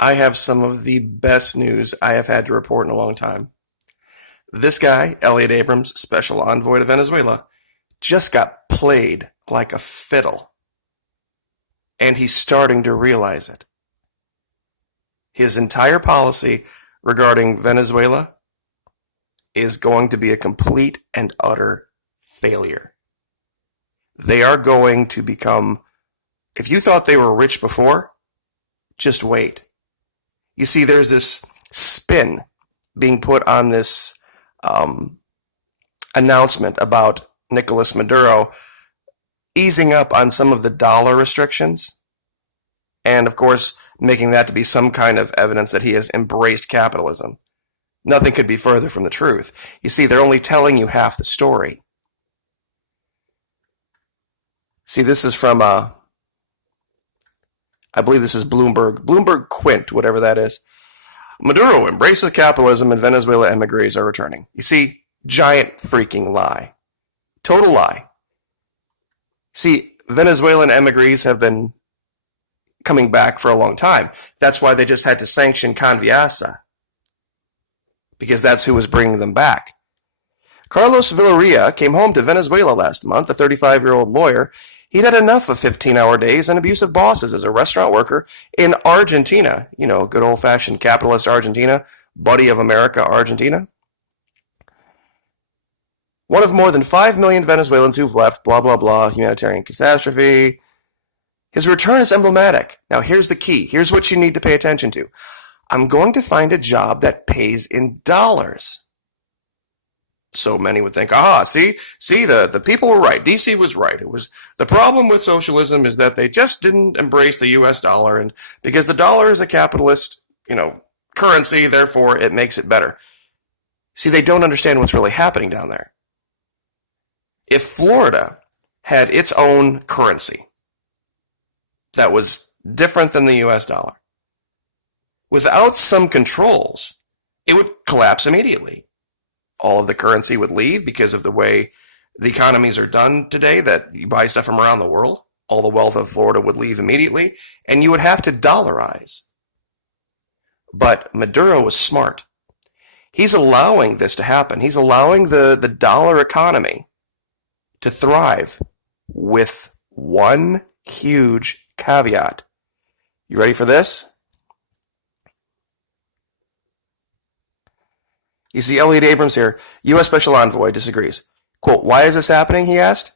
I have some of the best news I have had to report in a long time. This guy, Elliot Abrams, special envoy to Venezuela, just got played like a fiddle, and he's starting to realize it. His entire policy regarding Venezuela is going to be a complete and utter failure. They are going to become, if you thought they were rich before, just wait. You see, there's this spin being put on this announcement about Nicolas Maduro easing up on some of the dollar restrictions, and of course, making that to be some kind of evidence that he has embraced capitalism. Nothing could be further from the truth. You see, they're only telling you half the story. See, this is from, I believe this is Bloomberg Quint, whatever that is. Maduro embraces capitalism and Venezuela emigres are returning. You see, giant freaking lie. Total lie. See, Venezuelan emigres have been coming back for a long time. That's why they just had to sanction Conviasa, because that's who was bringing them back. Carlos Villarreal came home to Venezuela last month, a 35-year-old lawyer. He'd had enough of 15-hour days and abusive bosses as a restaurant worker in Argentina. You know, good old-fashioned capitalist Argentina, buddy of America, Argentina. One of more than 5 million Venezuelans who've left, blah, blah, blah, humanitarian catastrophe. His return is emblematic. Now, here's the key. Here's what you need to pay attention to. I'm going to find a job that pays in dollars. So many would think, see, the people were right. DC was right. It was the problem with socialism is that they just didn't embrace the US dollar, and because the dollar is a capitalist, currency, therefore it makes it better. See, they don't understand what's really happening down there. If Florida had its own currency that was different than the US dollar, without some controls, it would collapse immediately. All of the currency would leave because of the way the economies are done today, that you buy stuff from around the world. All the wealth of Florida would leave immediately, and you would have to dollarize. But Maduro was smart. He's allowing this to happen. He's allowing the dollar economy to thrive with one huge caveat. You ready for this? You see, Elliot Abrams here, U.S. Special Envoy, disagrees. Quote, why is this happening, he asked.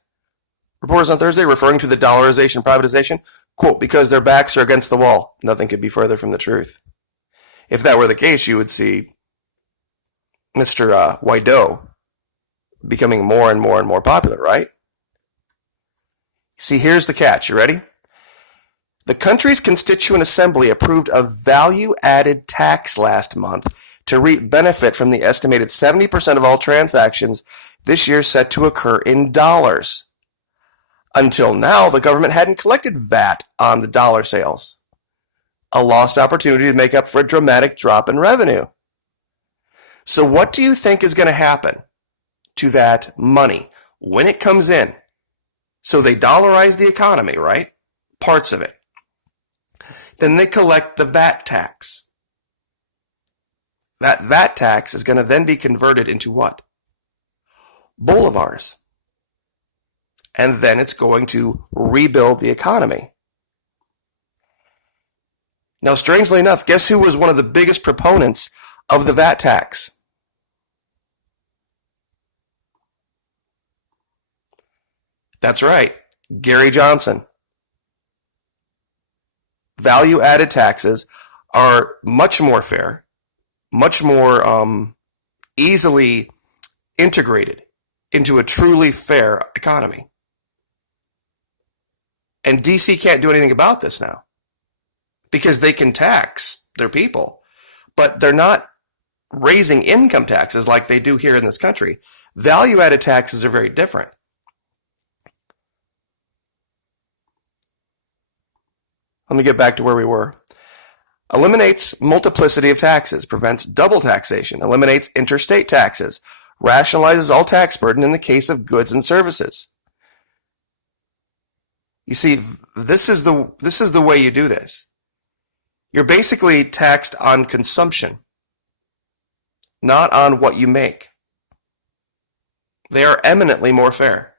Reporters on Thursday referring to the dollarization privatization. Quote, because their backs are against the wall. Nothing could be further from the truth. If that were the case, you would see Mr. Guaido becoming more and more and more popular, right? See, here's the catch. You ready? The country's Constituent Assembly approved a value-added tax last month to reap benefit from the estimated 70% of all transactions this year set to occur in dollars. Until now, the government hadn't collected VAT on the dollar sales. A lost opportunity to make up for a dramatic drop in revenue. So what do you think is going to happen to that money when it comes in? So they dollarize the economy, right? Parts of it. Then they collect the VAT tax. That VAT tax is going to then be converted into what? Bolivars. And then it's going to rebuild the economy. Now, strangely enough, guess who was one of the biggest proponents of the VAT tax? That's right, Gary Johnson. Value-added taxes are much more fair, much more easily integrated into a truly fair economy. And DC can't do anything about this now because they can tax their people, but they're not raising income taxes like they do here in this country. Value-added taxes are very different. Let me get back to where we were. Eliminates multiplicity of taxes, prevents double taxation, eliminates interstate taxes, rationalizes all tax burden in the case of goods and services. You see, this is the way you do this. You're basically taxed on consumption, not on what you make. They are eminently more fair.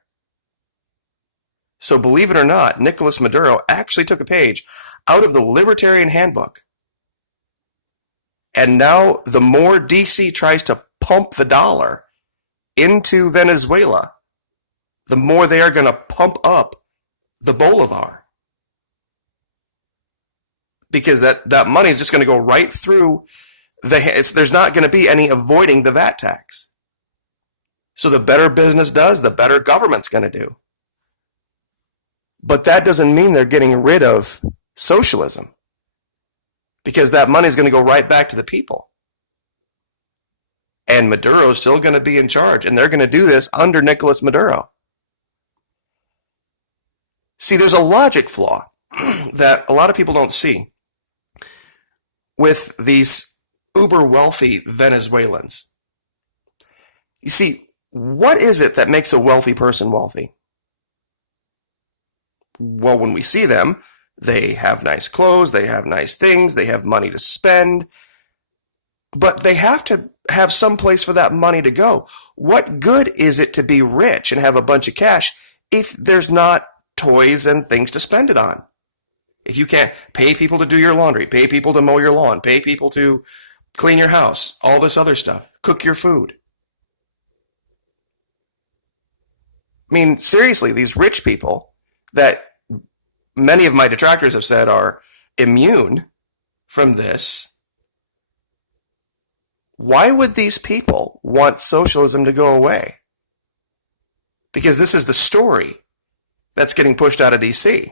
So believe it or not, Nicolas Maduro actually took a page out of the Libertarian Handbook. And now the more DC tries to pump the dollar into Venezuela, the more they are going to pump up the Bolivar. Because that money is just going to go right through there's not going to be any avoiding the VAT tax. So the better business does, the better government's going to do. But that doesn't mean they're getting rid of socialism, because that money is going to go right back to the people. And Maduro's still going to be in charge, and they're going to do this under Nicolas Maduro. See, there's a logic flaw that a lot of people don't see with these uber wealthy Venezuelans. You see, what is it that makes a wealthy person wealthy? Well, when we see them, they have nice clothes, they have nice things, they have money to spend, but they have to have some place for that money to go. What good is it to be rich and have a bunch of cash if there's not toys and things to spend it on? If you can't pay people to do your laundry, pay people to mow your lawn, pay people to clean your house, all this other stuff, cook your food. I mean, seriously, these rich people that many of my detractors have said are immune from this, why would these people want socialism to go away? Because this is the story that's getting pushed out of DC.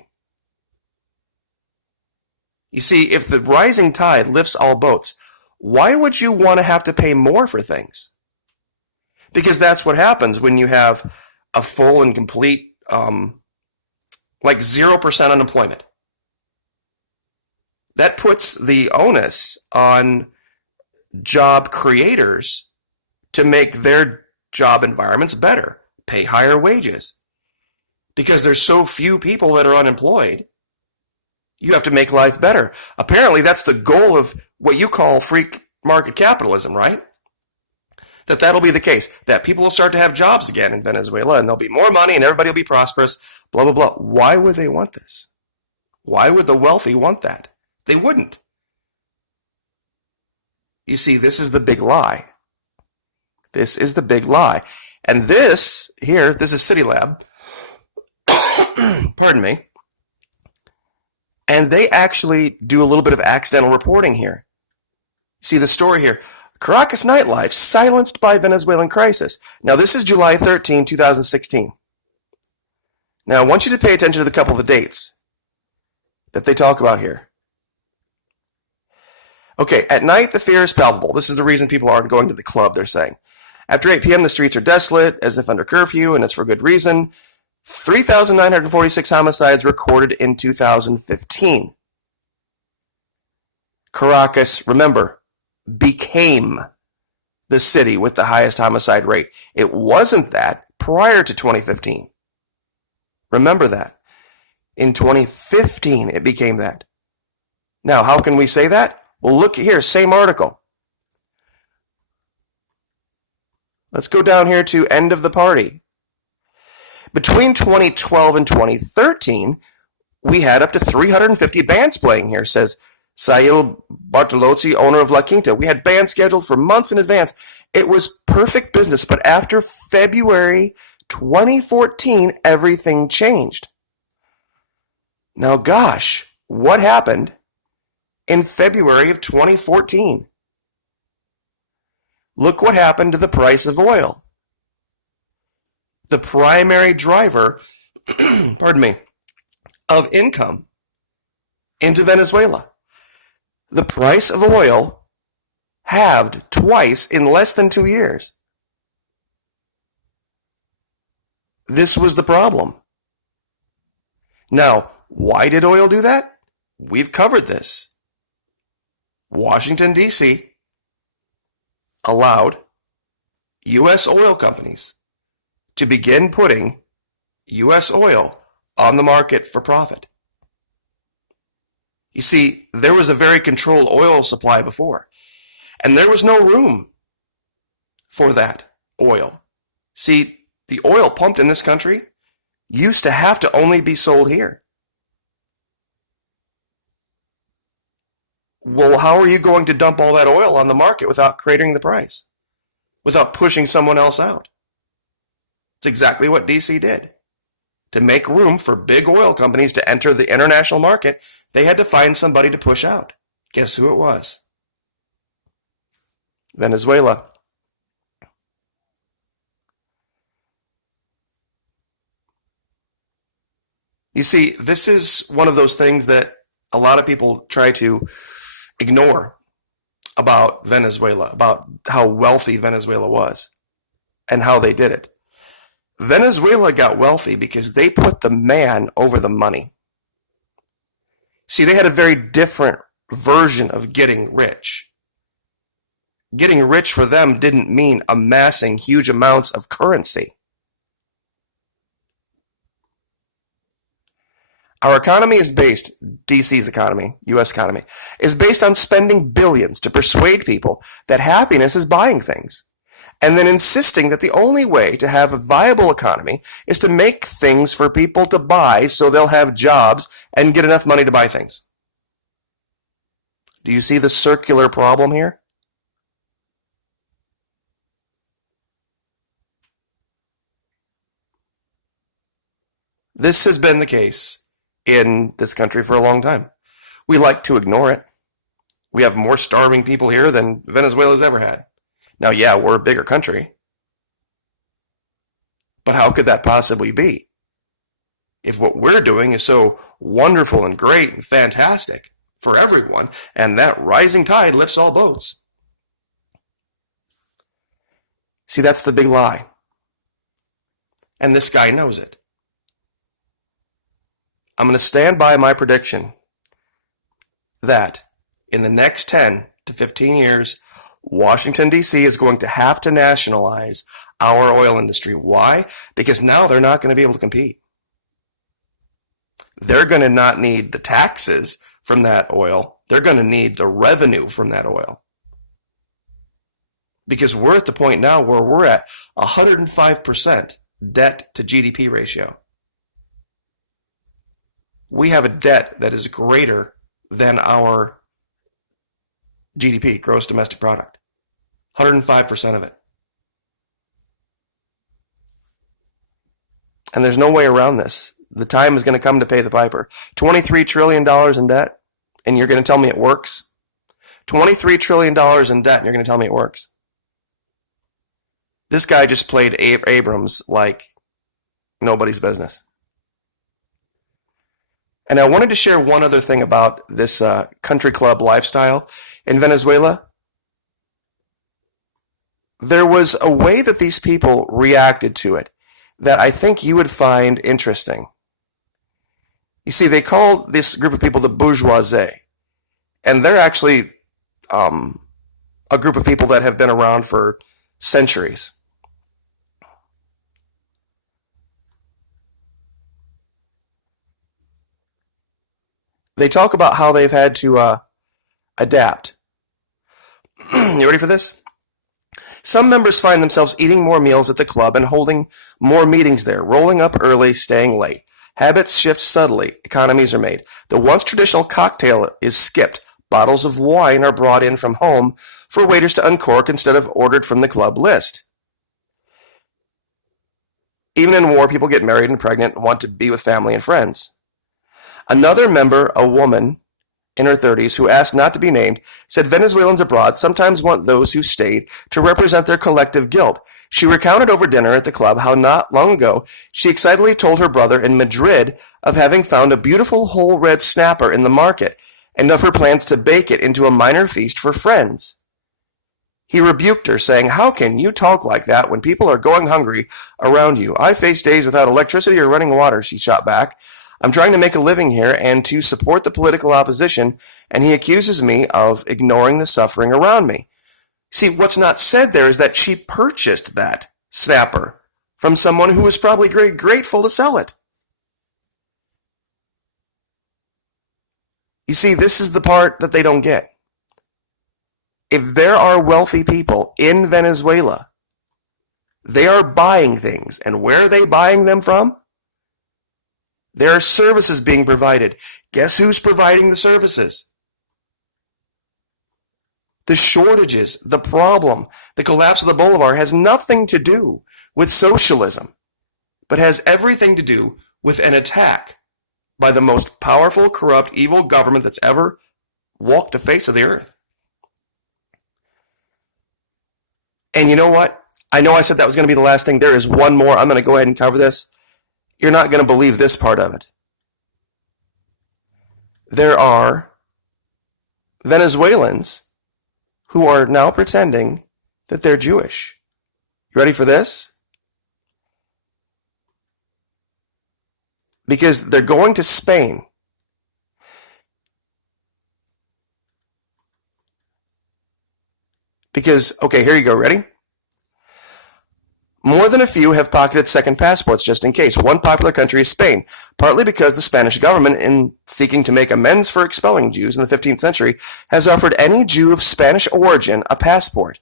You see, if the rising tide lifts all boats, why would you want to have to pay more for things? Because that's what happens when you have a full and complete, like 0% unemployment. That puts the onus on job creators to make their job environments better, pay higher wages. Because there's so few people that are unemployed, you have to make life better. Apparently, that's the goal of what you call free market capitalism, right? That'll be the case, that people will start to have jobs again in Venezuela, and there'll be more money, and everybody will be prosperous, blah, blah, blah. Why would they want this? Why would the wealthy want that? They wouldn't. You see, this is the big lie. This is the big lie. And this is City Lab. Pardon me. And they actually do a little bit of accidental reporting here. See the story here. Caracas nightlife silenced by Venezuelan crisis. Now, this is July 13, 2016. Now, I want you to pay attention to the couple of the dates that they talk about here. Okay, at night, the fear is palpable. This is the reason people aren't going to the club, they're saying. After 8 p.m., the streets are desolate, as if under curfew, and it's for good reason. 3,946 homicides recorded in 2015. Caracas, remember, became the city with the highest homicide rate. It wasn't that prior to 2015. Remember that. In 2015, it became that. Now, how can we say that? Well, look here, same article. Let's go down here to end of the party. Between 2012 and 2013, we had up to 350 bands playing here, says Sail Bartolozzi, owner of La Quinta. We had bands scheduled for months in advance. It was perfect business, but after February 2014, everything changed. Now, gosh, what happened in February of 2014? Look what happened to the price of oil. The primary driver, pardon me, of income into Venezuela. The price of oil halved twice in less than 2 years. This was the problem. Now, why did oil do that? We've covered this. Washington, D.C. allowed U.S. oil companies to begin putting U.S. oil on the market for profit. You see, there was a very controlled oil supply before, and there was no room for that oil. See, the oil pumped in this country used to have to only be sold here. Well, how are you going to dump all that oil on the market without creating the price? Without pushing someone else out? It's exactly what DC did. To make room for big oil companies to enter the international market, they had to find somebody to push out. Guess who it was? Venezuela. You see, this is one of those things that a lot of people try to ignore about Venezuela, about how wealthy Venezuela was and how they did it. Venezuela got wealthy because they put the man over the money. See, they had a very different version of getting rich. Getting rich for them didn't mean amassing huge amounts of currency. Our economy is based, DC's economy, US economy, is based on spending billions to persuade people that happiness is buying things, and then insisting that the only way to have a viable economy is to make things for people to buy so they'll have jobs and get enough money to buy things. Do you see the circular problem here? This has been the case in this country for a long time. We like to ignore it. We have more starving people here than Venezuela's ever had. Now, yeah, we're a bigger country. But how could that possibly be? If what we're doing is so wonderful and great and fantastic for everyone, and that rising tide lifts all boats. See, that's the big lie. And this guy knows it. I'm going to stand by my prediction that in the next 10 to 15 years, Washington, D.C. is going to have to nationalize our oil industry. Why? Because now they're not going to be able to compete. They're going to not need the taxes from that oil. They're going to need the revenue from that oil. Because we're at the point now where we're at 105% debt to GDP ratio. We have a debt that is greater than our GDP, gross domestic product. 105% of it. And there's no way around this. The time is going to come to pay the piper. $23 trillion in debt, and you're going to tell me it works? $23 trillion in debt, and you're going to tell me it works? This guy just played Abrams like nobody's business. And I wanted to share one other thing about this country club lifestyle in Venezuela. There was a way that these people reacted to it that I think you would find interesting. You see, they call this group of people the bourgeoisie, and they're actually a group of people that have been around for centuries. They talk about how they've had to adapt. You ready for this? Some members find themselves eating more meals at the club and holding more meetings there, rolling up early, staying late. Habits shift subtly. Economies are made. The once traditional cocktail is skipped. Bottles of wine are brought in from home for waiters to uncork instead of ordered from the club list. Even in war, people get married and pregnant and want to be with family and friends. Another member, a woman in her 30s, who asked not to be named, said Venezuelans abroad sometimes want those who stayed to represent their collective guilt. She recounted over dinner at the club how not long ago she excitedly told her brother in Madrid of having found a beautiful whole red snapper in the market and of her plans to bake it into a minor feast for friends. He rebuked her, saying, "How can you talk like that when people are going hungry around you? I face days without electricity or running water," she shot back. "I'm trying to make a living here and to support the political opposition, and he accuses me of ignoring the suffering around me." See, what's not said there is that she purchased that snapper from someone who was probably grateful to sell it. You see, this is the part that they don't get. If there are wealthy people in Venezuela, they are buying things. And where are they buying them from? There are services being provided. Guess who's providing the services? The shortages, the problem, the collapse of the Bolivar has nothing to do with socialism, but has everything to do with an attack by the most powerful, corrupt, evil government that's ever walked the face of the earth. And you know what? I know I said that was going to be the last thing. There is one more. I'm going to go ahead and cover this. You're not going to believe this part of it. There are Venezuelans who are now pretending that they're Jewish. You ready for this? Because they're going to Spain. Because, okay, here you go. Ready? More than a few have pocketed second passports just in case. One popular country is Spain, partly because the Spanish government, in seeking to make amends for expelling Jews in the 15th century, has offered any Jew of Spanish origin a passport.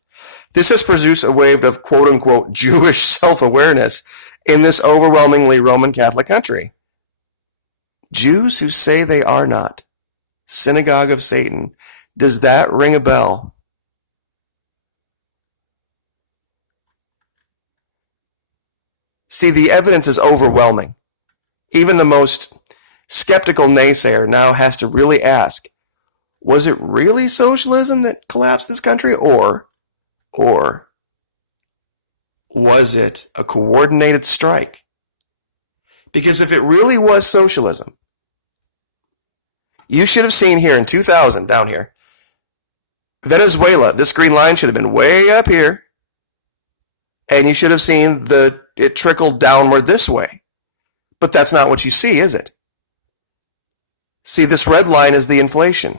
This has produced a wave of quote-unquote Jewish self-awareness in this overwhelmingly Roman Catholic country. Jews who say they are not. Synagogue of Satan. Does that ring a bell? See, the evidence is overwhelming. Even the most skeptical naysayer now has to really ask, was it really socialism that collapsed this country, or was it a coordinated strike? Because if it really was socialism, you should have seen here in 2000, down here, Venezuela, this green line should have been way up here, and you should have seen it trickled downward this way. But that's not what you see, is it? See, this red line is the inflation.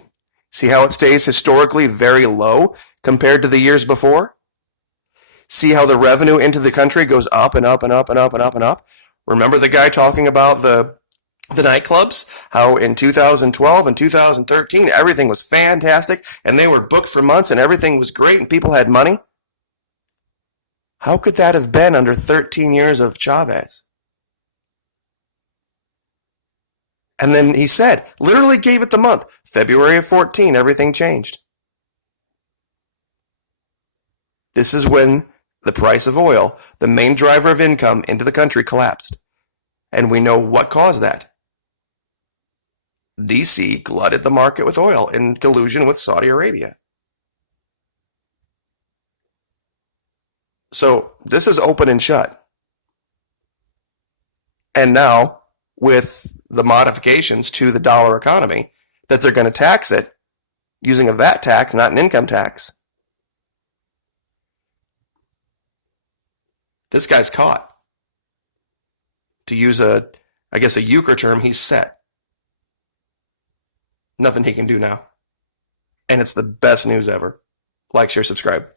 See how it stays historically very low compared to the years before? See how the revenue into the country goes up and up and up and up and up and up? Remember the guy talking about the nightclubs? How in 2012 and 2013 everything was fantastic and they were booked for months and everything was great and people had money? How could that have been under 13 years of Chavez? And then he said, literally gave it the month, February of 14, everything changed. This is when the price of oil, the main driver of income into the country, collapsed. And we know what caused that. DC glutted the market with oil in collusion with Saudi Arabia. So this is open and shut. And now, with the modifications to the dollar economy, that they're going to tax it using a VAT tax, not an income tax, this guy's caught. To use a euchre term, he's set. Nothing he can do now. And it's the best news ever. Like, share, subscribe.